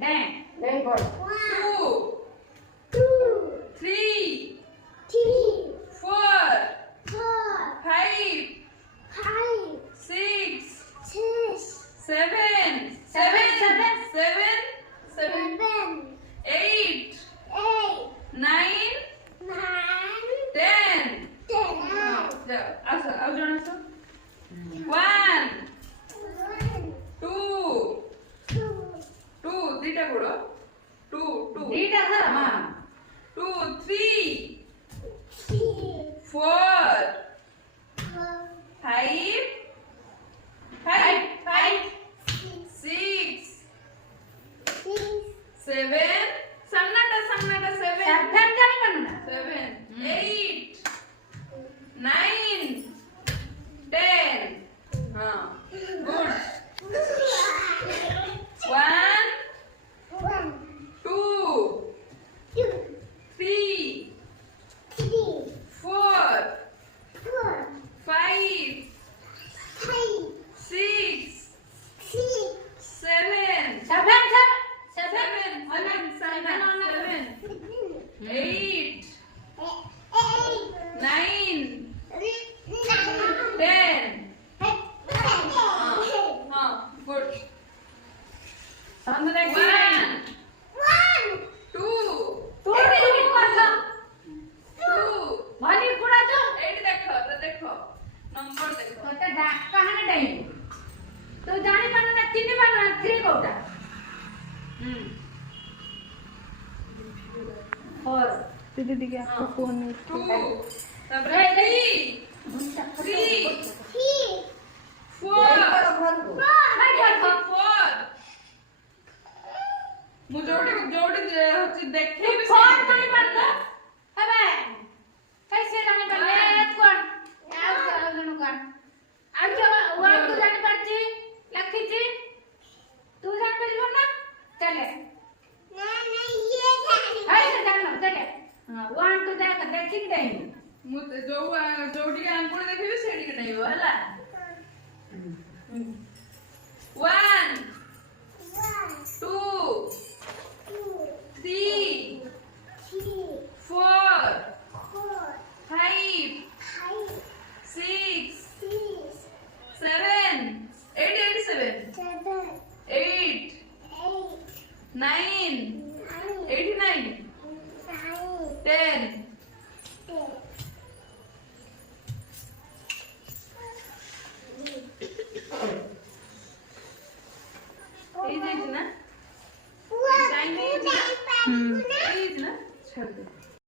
Dan. Very good. 2, Two, 3, three, 4, 4, 5, 5, 6, 6, 7, 7, 8, 8, 9, 9, 10. 10. असं अजून असं 1, 1, 2, 2, दिटा पुढं 2, Dita खरं हा 2, 3, 3, 4, 4, 5, 6, 7, सन्नाटा 7, सावधान झाली म्हणून 7, 8, 9, 10. हा गुड 1, 2, 3, 4, 5, 6, 7, सावधान 7, 8, 9, 10. हा गुड समजा 1, 2, तू वाटलं 2. भली कुणाचं एट देखो नंबर देखो तो डाक कहां नहीं तो जाने बनना 3 बनना 3 कोटा और दीदी के आपको फोन में 2 तापर 3, 4, 4. ମୁଁ ଯୋଉଠି ହଉଛି ଦେଖେଇବି फोन नहीं पड़ता अबे कैसे जाने पड़े कौन आओ जणो कौन आज वर तू जाने पड़ची लखी जी तू जाने पड़लो ना चले हाय से जानो चले हां 1 2 देख देखी नहीं ମୁଁ ଯୋଉଠି ଆଙ୍ଗୁଳି ଦେଖେଇବି ସେଇଠିକି ନେଇବ ହେଲା 1, 2, 3, 4, 5, 6, 7, 8, 9, 89, 10. Easy ना? Time easy ना? Easy ना? छोड़ दे.